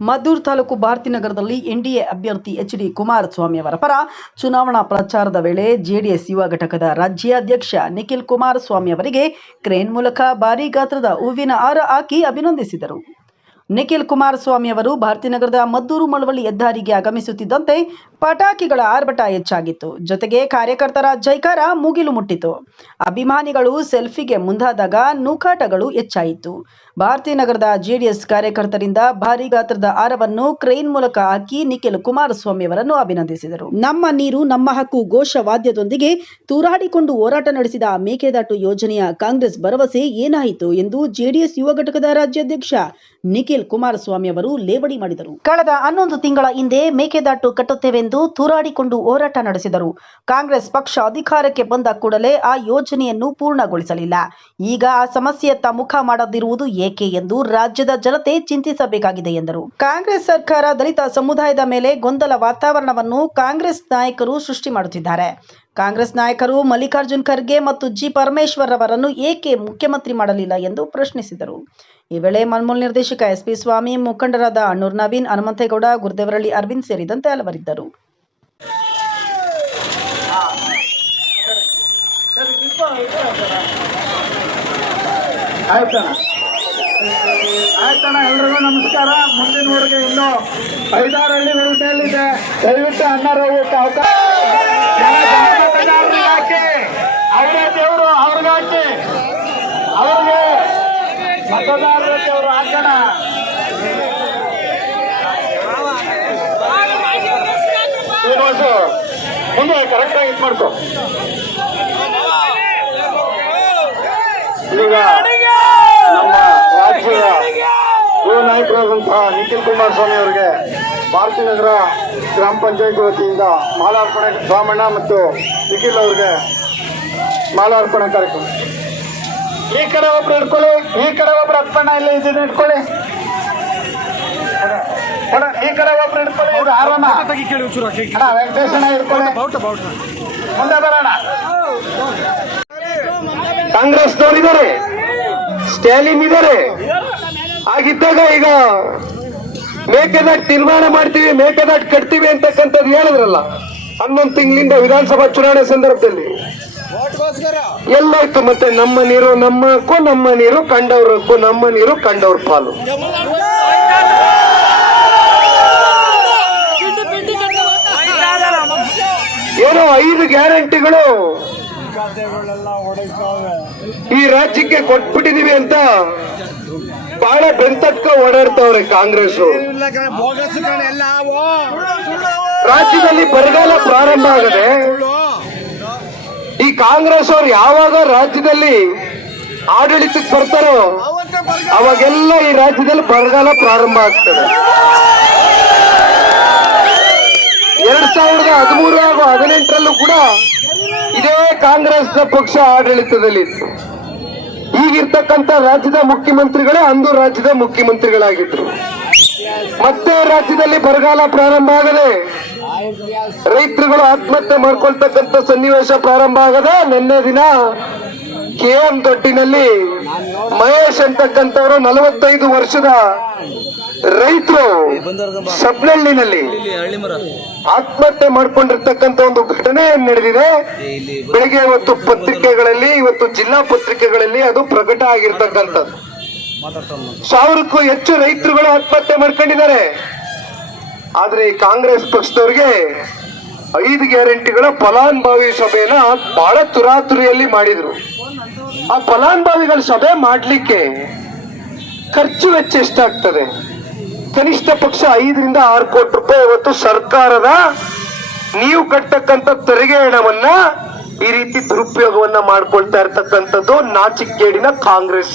ಮದ್ದೂರು ತಾಲೂಕು ಭಾರತೀನಗರದಲ್ಲಿ ಎನ್ಡಿಎ ಅಭ್ಯರ್ಥಿ H D Kumaraswamy ಅವರ ಪರ ಚುನಾವಣಾ ಪ್ರಚಾರದ ವೇಳೆ ಜೆಡಿಎಸ್ ಯುವ ಘಟಕದ ರಾಜ್ಯಾಧ್ಯಕ್ಷ ನಿಖಿಲ್ ಕುಮಾರಸ್ವಾಮಿ ಅವರಿಗೆ ಕ್ರೇನ್ ಮೂಲಕ ಭಾರೀ ಗಾತ್ರದ ಹೂವಿನ ಹಾರ ಹಾಕಿ ಅಭಿನಂದಿಸಿದರು. ನಿಖಿಲ್ ಕುಮಾರಸ್ವಾಮಿ ಅವರು ಭಾರತೀನಗರದ ಮದ್ದೂರು ಮಳವಳ್ಳಿ ಹೆದ್ದಾರಿಗೆ ಆಗಮಿಸುತ್ತಿದ್ದಂತೆ ಪಟಾಕಿಗಳ ಆರ್ಭಟ ಹೆಚ್ಚಾಗಿತ್ತು. ಜೊತೆಗೆ ಕಾರ್ಯಕರ್ತರ ಜೈಕಾರ ಮುಗಿಲು ಮುಟ್ಟಿತು. ಅಭಿಮಾನಿಗಳು ಸೆಲ್ಫಿಗೆ ಮುಂದಾದಾಗ ನೂಕಾಟಗಳು ಹೆಚ್ಚಾಯಿತು. ಭಾರತೀನಗರದ ಜೆಡಿಎಸ್ ಕಾರ್ಯಕರ್ತರಿಂದ ಭಾರೀ ಗಾತ್ರದ ಆರವನ್ನು ಕ್ರೇನ್ ಮೂಲಕ ಹಾಕಿ ನಿಖಿಲ್ ಕುಮಾರಸ್ವಾಮಿ ಅವರನ್ನು ಅಭಿನಂದಿಸಿದರು. ನಮ್ಮ ನೀರು, ನಮ್ಮ ಹಕ್ಕು, ಘೋಷವಾದ್ಯದೊಂದಿಗೆ ತೂರಾಡಿಕೊಂಡು ಹೋರಾಟ ನಡೆಸಿದ ಮೇಕೆದಾಟು ಯೋಜನೆಯ ಕಾಂಗ್ರೆಸ್ ಭರವಸೆ ಏನಾಯಿತು ಎಂದು ಜೆಡಿಎಸ್ ಯುವ ಘಟಕದ ರಾಜ್ಯಾಧ್ಯಕ್ಷ ನಿಖಿಲ್ ಕುಮಾರಸ್ವಾಮಿ ಅವರು ಲೇವಡಿ ಮಾಡಿದರು. ಕಳೆದ ಹನ್ನೊಂದು ತಿಂಗಳ ಹಿಂದೆ ಮೇಕೆದಾಟು ಕಟ್ಟುತ್ತೇವೆಂದು ತೂರಾಡಿಕೊಂಡು ಹೋರಾಟ ನಡೆಸಿದರು. ಕಾಂಗ್ರೆಸ್ ಪಕ್ಷ ಅಧಿಕಾರಕ್ಕೆ ಬಂದ ಕೂಡಲೇ ಆ ಯೋಜನೆಯನ್ನು ಪೂರ್ಣಗೊಳಿಸಲಿಲ್ಲ. ಈಗ ಆ ಸಮಸ್ಯೆಯತ್ತ ಮುಖ ಮಾಡದಿರುವುದು ಏಕೆ ಎಂದು ರಾಜ್ಯದ ಜನತೆ ಚಿಂತಿಸಬೇಕಾಗಿದೆ ಎಂದರು. ಕಾಂಗ್ರೆಸ್ ಸರ್ಕಾರ ದಲಿತ ಸಮುದಾಯದ ಮೇಲೆ ಗೊಂದಲ ವಾತಾವರಣವನ್ನು ಕಾಂಗ್ರೆಸ್ ನಾಯಕರು ಸೃಷ್ಟಿ ಮಾಡುತ್ತಿದ್ದಾರೆ. ಕಾಂಗ್ರೆಸ್ ನಾಯಕರು ಮಲ್ಲಿಕಾರ್ಜುನ್ ಖರ್ಗೆ ಮತ್ತು ಜಿ ಪರಮೇಶ್ವರ್ ಅವರನ್ನು ಏಕೆ ಮುಖ್ಯಮಂತ್ರಿ ಮಾಡಲಿಲ್ಲ ಎಂದು ಪ್ರಶ್ನಿಸಿದರು. ಈ ವೇಳೆ ಮನ್ಮೂಲ್ ನಿರ್ದೇಶಕ ಎಸ್ಪಿ ಸ್ವಾಮಿ, ಮುಖಂಡರಾದ ಅಣ್ಣೂರ್ ನವೀನ್, ಹನುಮಂತೇಗೌಡ, ಗುರುದೇವರಳ್ಳಿ ಅರವಿಂದ್ ಸೇರಿದಂತೆ ಹಲವರಿದ್ದರು. ಆಯ್ತಣ್ಣ ಆಯ್ತಣ್ಣ ಎಲ್ರಿಗೂ ನಮಸ್ಕಾರ. ಮುಂದಿನ ಊರಿಗೆ ಇನ್ನು ಐದಾರು ಹಳ್ಳಿ ಮೇಲಿದೆ ದಯವಿಟ್ಟು ಜನಮತದಾರರಿಗೆ ಹಾಕಿ. ಅವರೇ ದೇವರು ಅವ್ರಿಗೆ ಹಾಕಿ. ಅವ್ರಿಗೆ ಮತದಾರರಿಗೆ ಅವರು ಹಾಕೋಣ. ಶ್ರೀನಿವಾಸು ಮುಂದೆ ಕರೆಕ್ಟಾಗಿ ಇದು ಮಾಡ್ಕೊ. ಈಗ ನಮ್ಮ ರಾಜ್ಯದ ಯುವ ನಾಯಕರಾದಂತಹ ನಿಖಿಲ್ ಕುಮಾರಸ್ವಾಮಿ ಅವರಿಗೆ ಭಾರತೀನಗರ ಗ್ರಾಮ ಪಂಚಾಯತ್ ವತಿಯಿಂದ ಮಾಲಾರ್ಪಣೆ ಸ್ವಾಮಣ್ಣ ಮತ್ತು ನಿಖಿಲ್ ಅವರಿಗೆ ಮಾಲಾರ್ಪಣೆ ಕಾರ್ಯಕ್ರಮ. ಈ ಕಡೆ ಒಬ್ರು ಇಟ್ಕೊಳ್ಳಿ ಈ ಕಡೆ ಒಬ್ರು ಅರ್ಪಣ ಇಲ್ಲಿ ಇದನ್ನ ಇಟ್ಕೊಳ್ಳಿ ಈ ಕಡೆ ಒಬ್ರು ಇಟ್ಕೊಳ್ಳಿ ಆರಾಮ. ಹಾರಣ್ಣ ಅಣ್ಣ ವೆಂಕಟೇಶಣ್ಣ ಇಟ್ಕೊಳ್ಳಿ ಮುಂದೆ ಬರೋಣ. ಕಾಂಗ್ರೆಸ್ನವರಿದ್ದಾರೆ. ಸ್ಟಾಲಿನ್ ಇದ್ದಾರೆ. ಆಗಿದ್ದಾಗ ಈಗ ಮೇಕೆದಾಟ್ ನಿರ್ಮಾಣ ಮಾಡ್ತೀವಿ, ಮೇಕೆದಾಟ್ ಕಟ್ತೀವಿ ಅಂತಕ್ಕಂಥದ್ದು ಹೇಳಿದ್ರಲ್ಲ. ಹನ್ನೊಂದು ತಿಂಗಳಿಂದ ವಿಧಾನಸಭಾ ಚುನಾವಣೆ ಸಂದರ್ಭದಲ್ಲಿ. ಎಲ್ಲಾಯ್ತು ಮತ್ತೆ ನಮ್ಮ ನೀರು ನಮ್ಮ ಹಕ್ಕು ನಮ್ಮ ನೀರು ಕಂಡವ್ರ ಹಕ್ಕು ನಮ್ಮ ನೀರು, ಕಂಡವ್ರ ಪಾಲು. ಏನೋ ಐದು ಗ್ಯಾರಂಟಿಗಳು ಈ ರಾಜ್ಯಕ್ಕೆ ಕೊಟ್ಬಿಟ್ಟಿದೀವಿ ಅಂತ ಬಹಳ ಬೆಂತಕ್ಕ ಓಡಾಡ್ತಾವ್ರೆ ಕಾಂಗ್ರೆಸ್ ರಾಜ್ಯದಲ್ಲಿ ಬರಗಾಲ ಪ್ರಾರಂಭ ಆಗದೆ ಈ ಕಾಂಗ್ರೆಸ್ ಅವ್ರು ಯಾವಾಗ ರಾಜ್ಯದಲ್ಲಿ ಆಡಳಿತಕ್ಕೆ ಬರ್ತಾರೋ ಅವಾಗೆಲ್ಲ ಈ ರಾಜ್ಯದಲ್ಲಿ ಬರಗಾಲ ಪ್ರಾರಂಭ ಆಗ್ತದೆ. ಎರಡ್ ಸಾವಿರದ ಹದಿಮೂರು ಹಾಗೂ ಹದಿನೆಂಟರಲ್ಲೂ ಕೂಡ ಇದೇ ಕಾಂಗ್ರೆಸ್ನ ಪಕ್ಷ ಆಡಳಿತದಲ್ಲಿತ್ತು. ಈಗಿರ್ತಕ್ಕಂಥ ರಾಜ್ಯದ ಮುಖ್ಯಮಂತ್ರಿಗಳೇ ಅಂದು ರಾಜ್ಯದ ಮುಖ್ಯಮಂತ್ರಿಗಳಾಗಿದ್ರು. ಮತ್ತೆ ರಾಜ್ಯದಲ್ಲಿ ಬರಗಾಲ ಪ್ರಾರಂಭ ಆಗದೆ ರೈತರುಗಳು ಆತ್ಮಹತ್ಯೆ ಮಾಡ್ಕೊಳ್ತಕ್ಕಂಥ ಸನ್ನಿವೇಶ ಪ್ರಾರಂಭ ಆಗದೆ ನಿನ್ನೆ ದಿನ ಕೆ ಎಂ ದೊಡ್ಡಿನಲ್ಲಿ ಮಹೇಶ್ ಅಂತಕ್ಕಂಥವರು ನಲವತ್ತೈದು ವರ್ಷದ ರೈತರು ಸಬ್ನಳ್ಳಿನಲ್ಲಿ ಆತ್ಮಹತ್ಯೆ ಮಾಡ್ಕೊಂಡಿರ್ತಕ್ಕಂಥ ಒಂದು ಘಟನೆ ನಡೆದಿದೆ. ಬೆಳಿಗ್ಗೆ ಇವತ್ತು ಪತ್ರಿಕೆಗಳಲ್ಲಿ ಇವತ್ತು ಜಿಲ್ಲಾ ಪತ್ರಿಕೆಗಳಲ್ಲಿ ಅದು ಪ್ರಕಟ ಆಗಿರ್ತಕ್ಕಂಥದ್ದು. ಸಾವಿರಕ್ಕೂ ಹೆಚ್ಚು ರೈತರುಗಳು ಆತ್ಮಹತ್ಯೆ ಮಾಡ್ಕೊಂಡಿದ್ದಾರೆ. ಆದ್ರೆ ಈ ಕಾಂಗ್ರೆಸ್ ಪಕ್ಷದವ್ರಿಗೆ ಐದು ಗ್ಯಾರಂಟಿಗಳ ಫಲಾನುಭವಿ ಸಭೆಯನ್ನ ಬಹಳ ತುರಾತುರಿಯಲ್ಲಿ ಮಾಡಿದ್ರು. ಆ ಫಲಾನುಭವಿಗಳ ಸಭೆ ಮಾಡ್ಲಿಕ್ಕೆ ಖರ್ಚು ವೆಚ್ಚ ಎಷ್ಟಾಗ್ತದೆ? ಕನಿಷ್ಠ ಪಕ್ಷ ಐದರಿಂದ ಆರು ಕೋಟಿ ರೂಪಾಯಿ ಇವತ್ತು ಸರ್ಕಾರದ ನೀವು ಕಟ್ಟಕ್ಕಂಥ ತೆರಿಗೆ ಹಣವನ್ನ ಈ ರೀತಿ ದುರುಪಯೋಗವನ್ನ ಮಾಡ್ಕೊಳ್ತಾ ಇರ್ತಕ್ಕಂಥದ್ದು ನಾಚಿಕೇಡಿನ ಕಾಂಗ್ರೆಸ್.